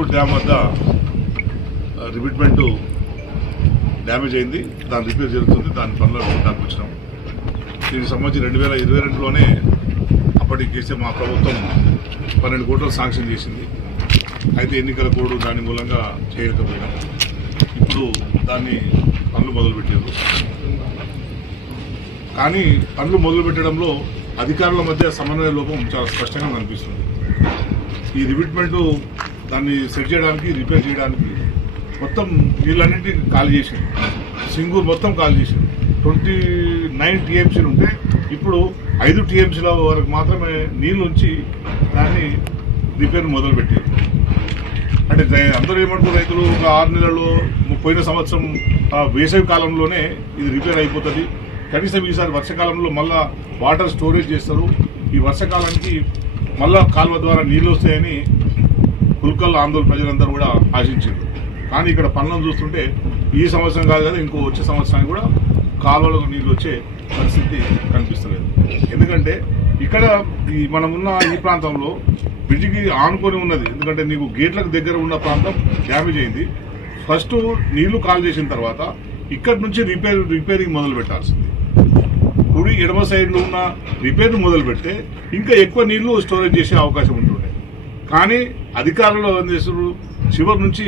Singur dam వద్ద revetment damage అయింది. దాని రిపేర్ జరుగుతుంది. దాని పనులు దానికి వచ్చినాం. దీనికి సంబంధించి 2022లోనే అప్పటికి చేసే మా ప్రభుత్వం 12 కోట్లు శాంక్షన్ చేసింది. అయితే ఎన్నికల కోడ్ దాని మూలంగా చేయలేకపోయినాం. ఇప్పుడు దాన్ని పనులు మొదలుపెట్టారు. కానీ పనులు మొదలుపెట్టడంలో అధికారుల మధ్య సమన్వయ లోపం చాలా స్పష్టంగా కనిపిస్తుంది. ఈ రివిట్మెంట్ దాన్ని సెట్ చేయడానికి, రిపేర్ చేయడానికి మొత్తం నీళ్ళన్నింటినీ ఖాళీ చేసింది. సింగూరు మొత్తం ఖాళీ చేసింది. 29 టీఎంసీలు ఉంటే ఇప్పుడు 5 టీఎంసీల వరకు మాత్రమే నీళ్ళు ఉంచి దాన్ని రిపేర్ మొదలుపెట్టారు. అంటే అందరూ ఏమంటారు, రైతులు ఒక 6 నెలల్లో పోయిన సంవత్సరం వేసవి కాలంలోనే ఇది రిపేర్ అయిపోతుంది, కనీసం ఈసారి వర్షాకాలంలో మళ్ళా వాటర్ స్టోరేజ్ చేస్తారు, ఈ వర్షాకాలానికి మళ్ళా కాలువ ద్వారా నీళ్ళు వస్తాయని కుల్కల్ ఆందోళన ప్రజలందరూ కూడా ఆశించారు. కానీ ఇక్కడ పనులను చూస్తుంటే ఈ సంవత్సరం కాదు కదా, ఇంకో వచ్చే సంవత్సరానికి కూడా కాలువలకు నీళ్ళు వచ్చే పరిస్థితి కనిపిస్తలేదు. ఎందుకంటే ఇక్కడ మనమున్న ఈ ప్రాంతంలో బ్రిడ్జికి ఆనుకొని ఉన్నది. ఎందుకంటే నీకు గేట్లకు దగ్గర ఉన్న ప్రాంతం డ్యామేజ్ అయింది. ఫస్ట్ నీళ్లు కాల్ చేసిన తర్వాత ఇక్కడ నుంచి రిపేరింగ్ మొదలు పెట్టాల్సింది. కుడి ఎడమ సైడ్లో ఉన్న రిపేర్ మొదలు పెడితే ఇంకా ఎక్కువ నీళ్లు స్టోరేజ్ చేసే అవకాశం ఉంటుండే. కానీ అధికారులు ఏం చేస్తారు, చివరి నుంచి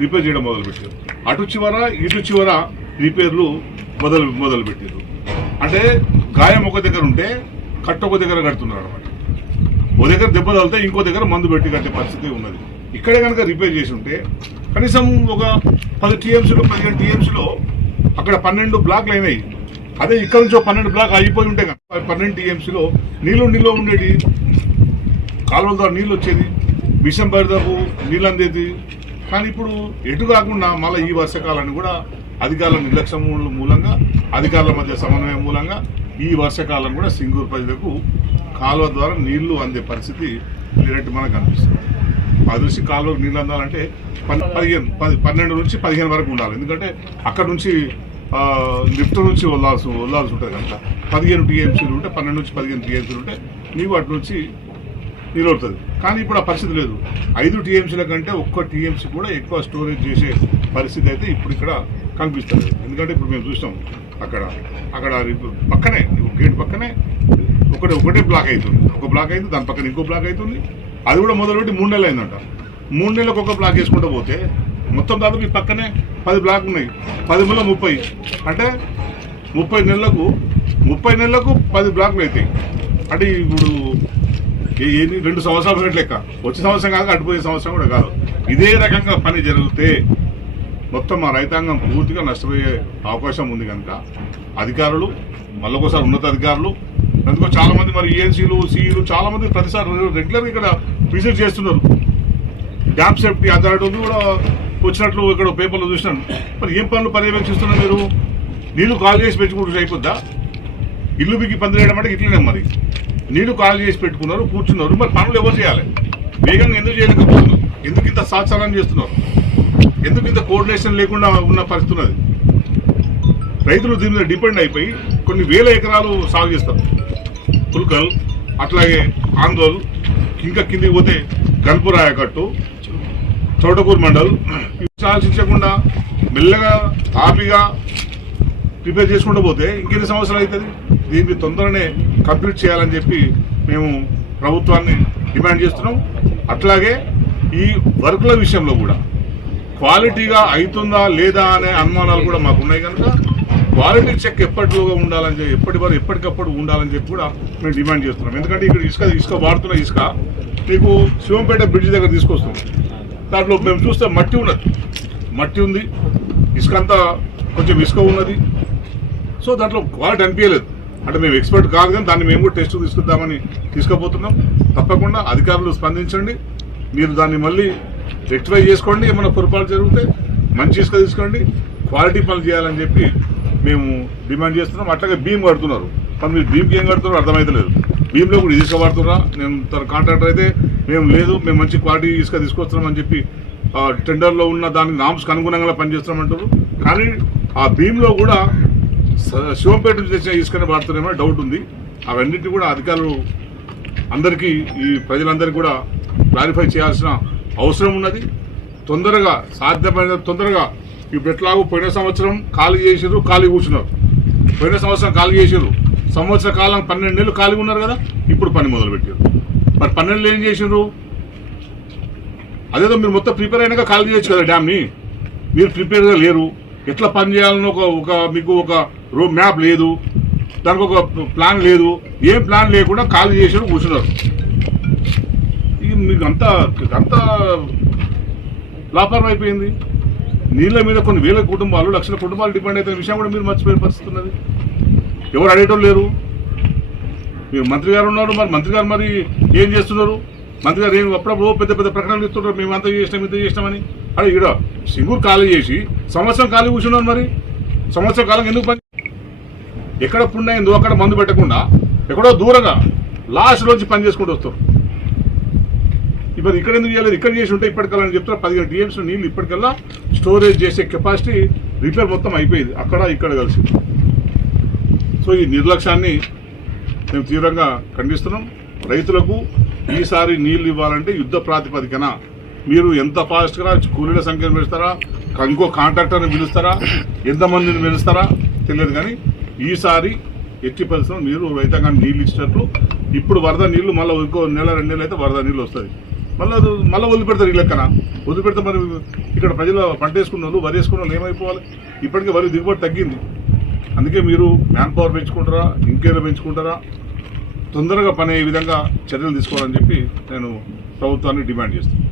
రిపేర్ చేయడం మొదలుపెట్టారు. అటు చివర ఇటు చివర రిపేర్లు మొదలు పెట్టారు. అంటే గాయం ఒక దగ్గర ఉంటే కట్ట ఒక దగ్గర కడుతున్నారు అనమాట. ఓ దగ్గర దెబ్బ తగిలితే ఇంకో దగ్గర మందు పెట్టి కట్టే పరిస్థితి ఉన్నది. ఇక్కడే కనుక రిపేర్ చేసి ఉంటే కనీసం ఒక 10 టీఎంసీలు 15 టీఎంసీలో అక్కడ 12 బ్లాక్లు అయినాయి. అదే ఇక్కడ నుంచి 12 బ్లాక్ అయిపోయి ఉంటే కనుక 12 టీఎంసీలో నీళ్ళు ఉండేది, కాలువల ద్వారా నీళ్ళు వచ్చేది, విషం బయటకు నీళ్ళు అందేది. కానీ ఇప్పుడు ఎటు కాకుండా మళ్ళీ ఈ వర్షాకాలాన్ని కూడా అధికారుల నిర్లక్ష్యం మూలంగా, అధికారుల మధ్య సమన్వయం మూలంగా ఈ వర్షాకాలం కూడా సింగూరు ప్రజలకు కాలువ ద్వారా నీళ్లు అందే పరిస్థితి మనకు కనిపిస్తుంది. అది నుంచి కాలువకు నీళ్ళు అందాలంటే 12 నుంచి 15 వరకు ఉండాలి. ఎందుకంటే అక్కడ నుంచి లిఫ్ట్ నుంచి వదలాల్సి ఉంటుంది కనుక 15 టీఎంసీలు ఉంటే 12 నుంచి 15 టీఎంసీలు ఉంటే నీకు అటు నుంచి నీళ్ళు వస్తుంది. కానీ ఇప్పుడు ఆ పరిస్థితి లేదు. 5 టీఎంసీల కంటే ఒక్క టీఎంసీ కూడా ఎక్కువ స్టోరేజ్ చేసే పరిస్థితి అయితే ఇప్పుడు ఇక్కడ కనిపిస్తుంది. ఎందుకంటే ఇప్పుడు మేము చూసాం అక్కడ పక్కనే గేట్ పక్కనే ఒకటే బ్లాక్ అవుతుంది. ఒక బ్లాక్ అయితే దాని పక్కన ఇంకో బ్లాక్ అవుతుంది. అది కూడా మొదలుపెట్టి 3 నెలలు అయిందంట. 3 నెలలకు ఒక బ్లాక్ వేసుకుంటూ పోతే మొత్తం దాదాపు ఈ పక్కనే 10 బ్లాక్ ఉన్నాయి. 10 × 30 అంటే 30 నెలలకు 10 బ్లాక్లు అవుతాయి. అంటే ఇప్పుడు 2 సంవత్సరాలు లెక్క. వచ్చే సంవత్సరం కాదు, అటుపోయే సంవత్సరం కూడా కాదు. ఇదే రకంగా పని జరిగితే మొత్తం మా రైతాంగం పూర్తిగా నష్టపోయే అవకాశం ఉంది. కనుక అధికారులు మళ్ళొకసారి ఉన్నతాధికారులు అందుకో చాలా మంది మరి ఈఎన్సీలు సిఈలు చాలా మంది ప్రతిసారి రెగ్యులర్గా ఇక్కడ విజిట్ చేస్తున్నారు. డ్యామ్ సేఫ్టీ అథారిటీ కూడా వచ్చినట్లు ఇక్కడ పేపర్లో చూసినాను. మరి ఏం పనులు పర్యవేక్షిస్తున్నారు మీరు? నీళ్లు కాల్ చేసి పెట్టుకుంటూ అయిపోద్దా? ఇల్లు బిగి పందిరేయడం అంటే ఇట్లనే. మరి నీళ్లు కాల్ చేసి పెట్టుకున్నారు, కూర్చున్నారు. మరి పనులు ఎవరు చేయాలి? వేగంగా ఎందుకు చేయలేకపోతున్నారు? ఎందుకు ఇంత సాత్సారం చేస్తున్నారు? ఎందుకు ఇంత కోఆర్డినేషన్ లేకుండా ఉన్న పరిస్థితి ఉన్నది? రైతులు దీని మీద డిపెండ్ అయిపోయి కొన్ని వేల ఎకరాలు సాగు చేస్తారు. పుల్కల్, అట్లాగే ఆందోళ్, ఇంకా కిందికి పోతే గన్పురాయకట్టు, చౌటకూరు మండల్ ఆలోచించకుండా మెల్లగా హాపీగా ప్రిపేర్ చేసుకుంటూ పోతే ఇంకెన్ని సంవత్సరాలు అవుతుంది? దీన్ని తొందరనే కంప్లీట్ చేయాలని చెప్పి మేము ప్రభుత్వాన్ని డిమాండ్ చేస్తున్నాం. అట్లాగే ఈ వర్కుల విషయంలో కూడా క్వాలిటీగా అవుతుందా లేదా అనే అనుమానాలు కూడా మాకు ఉన్నాయి. కనుక క్వాలిటీ చెక్ ఎప్పటిలోగా ఉండాలని చెప్పి ఎప్పటికప్పుడు ఉండాలని చెప్పి కూడా మేము డిమాండ్ చేస్తున్నాం. ఎందుకంటే ఇక్కడ ఇసుక వాడుతున్న ఇసుక మీకు శివంపేట బ్రిడ్జ్ దగ్గర తీసుకొస్తుంది. దాంట్లో మేము చూస్తే మట్టి ఉంది, ఇసుక అంతా కొంచెం ఇసుక ఉన్నది. సో దాంట్లో క్వాలిటీ అనిపించలేదు. అంటే మేము ఎక్స్పర్ట్ కాదు, కానీ దాన్ని మేము కూడా టెస్ట్ తీసుకుందామని తీసుకుపోతున్నాం. తప్పకుండా అధికారులు స్పందించండి. మీరు దాన్ని మళ్ళీ రెక్టిఫై చేసుకోండి. ఏమైనా పొరపాటు జరిగితే మంచి ఇసుక తీసుకోండి, క్వాలిటీ పనులు చేయాలని చెప్పి మేము డిమాండ్ చేస్తున్నాం. అట్లాగే భీమ్ కడుతున్నారు. కానీ మీరు భీమ్కి ఏం కడుతున్నారో అర్థమైతలేదు. భీమ్లో కూడా ఇసుక వాడుతున్నా. నేను తన కాంట్రాక్టర్ అయితే మేము మంచి క్వాలిటీ ఇసుక తీసుకొస్తున్నాం అని చెప్పి టెండర్లో ఉన్న దానికి నామ్స్కి అనుగుణంగా పనిచేస్తున్నామంటారు. కానీ ఆ భీమ్లో కూడా శివంపేట నుంచి తెచ్చిన ఇసుకనే వాడుతున్నామో డౌట్ ఉంది. అవన్నిటిని కూడా అధికారులు అందరికీ, ఈ ప్రజలందరికీ కూడా క్లారిఫై చేయాల్సిన అవసరం ఉన్నది. తొందరగా సాధ్యమైన తొందరగా ఇప్పుడు ఎట్లాగో పోయిన సంవత్సరం ఖాళీ చేసిర్రు, ఖాళీ కూర్చున్నారు. పోయిన సంవత్సరం ఖాళీ చేసిర్రు, సంవత్సర కాలం 12 నెలలు ఖాళీ ఉన్నారు కదా, ఇప్పుడు పని మొదలు పెట్టారు. మరి 12 నెలలు ఏం చేసిండ్రు? అదేదో మీరు మొత్తం ప్రిపేర్ అయినాక ఖాళీ చేయొచ్చు కదా డ్యామ్ని. మీరు ప్రిపేర్గా లేరు. ఎట్లా పని చేయాలని మీకు ఒక రోడ్ మ్యాప్ లేదు, దానికి ఒక ప్లాన్ లేదు. ఏం ప్లాన్ లేకుండా ఖాళీ చేసి కూర్చున్నారు. ఇది మీకు అంతా లాభం అయిపోయింది. నీళ్ళ మీద కొన్ని వేల కుటుంబాలు, లక్షల కుటుంబాలు డిపెండ్ అవుతున్న విషయం కూడా మీరు మర్చిపోయే పరిస్థితి ఉన్నది. ఎవరు అడిగేటోళ్ళు లేరు. మీరు మంత్రి గారు ఉన్నారు, మరి మంత్రి గారు మరి ఏం చేస్తున్నారు? మంత్రి గారు ఏం అప్పుడప్పుడు పెద్ద పెద్ద ప్రకటనలు ఇస్తున్నారు, మేము అంతా చేసినాం ఇంత చేసినామని. అదే ఇక్కడ సింగూరు ఖాళీ చేసి సంవత్సరం ఖాళీ కూర్చున్నారు. మరి సంవత్సరం కాలం ఎందుకు పని? ఎక్కడ పుణ్యయిందో అక్కడ మందు పెట్టకుండా ఎక్కడో దూరంగా లాస్ట్ రోజు పని చేసుకుంటూ వస్తారు. ఇప్పుడు ఇక్కడ ఎందుకు చేయలేదు? ఇక్కడ చేసి ఉంటే ఇప్పటికల్లా అని చెప్తారు. 15 TMs నీళ్ళు ఇప్పటికల్లా స్టోరేజ్ చేసే కెపాసిటీ రిపేర్ మొత్తం అయిపోయింది, అక్కడ ఇక్కడ కలిసి. సో ఈ నిర్లక్ష్యాన్ని మేము తీవ్రంగా ఖండిస్తున్నాం. రైతులకు ఈసారి నీళ్లు ఇవ్వాలంటే యుద్ధ ప్రాతిపదికన మీరు ఎంత ఫాస్ట్గా కూలీల సంఖ్యను పెంచుతారా, ఇంకో కాంట్రాక్టర్ని పిలుస్తారా, ఎంతమందిని పిలుస్తారా తెలియదు. కానీ ఈసారి ఎట్టి పరిస్థితుల్లో మీరు రైతాంగాన్ని నీళ్ళు ఇచ్చినట్లు. ఇప్పుడు వరద నీళ్లు మళ్ళీ ఇంకో నెల 2 నెలలు అయితే వరద నీళ్ళు వస్తుంది. మళ్ళీ వదిలిపెడతారు. ఈ లెక్కన వదిలిపెడితే మరి ఇక్కడ ప్రజలు పంట వేసుకున్న వాళ్ళు, వరి వేసుకున్న వాళ్ళు ఏమైపోవాలి? ఇప్పటికే వరి దిగుబడి తగ్గింది. అందుకే మీరు మ్యాన్ పవర్ పెంచుకుంటారా, ఇంకేదో పెంచుకుంటారా, తొందరగా పని అయ్యే విధంగా చర్యలు తీసుకోవాలని చెప్పి నేను ప్రభుత్వాన్ని డిమాండ్ చేస్తాను.